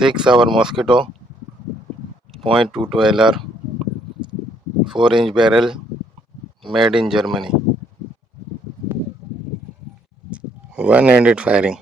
6-hour mosquito, .22 LR, 4-inch barrel, made in Germany. One-handed firing.